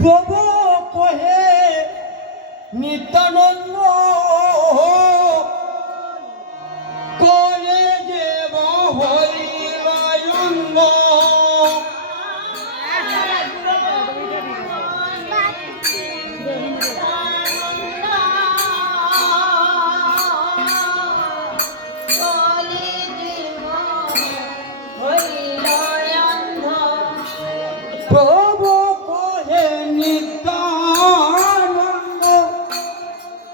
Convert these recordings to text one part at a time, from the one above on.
প্রভু কহে নিত্যানন্দ প্রভু কহে নিত্যানন্দ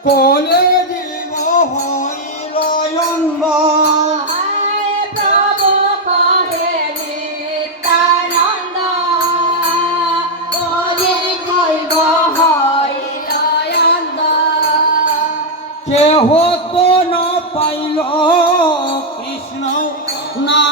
কলে দেব হরিলায়ন্দ কেহ তো না পাইল কৃষ্ণ নাম।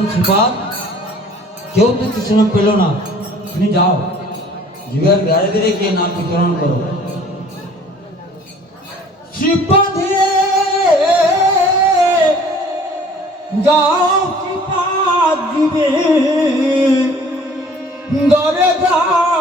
বলতেন সুপাত কেউ তো কৃষ্ণ পেল না। তুমি যাও। জীবের বেড়ে বেড়ে গিয়ে নাম বিতরণ করো। শিবধে যাও শিবাদ দিবে। দরে যাও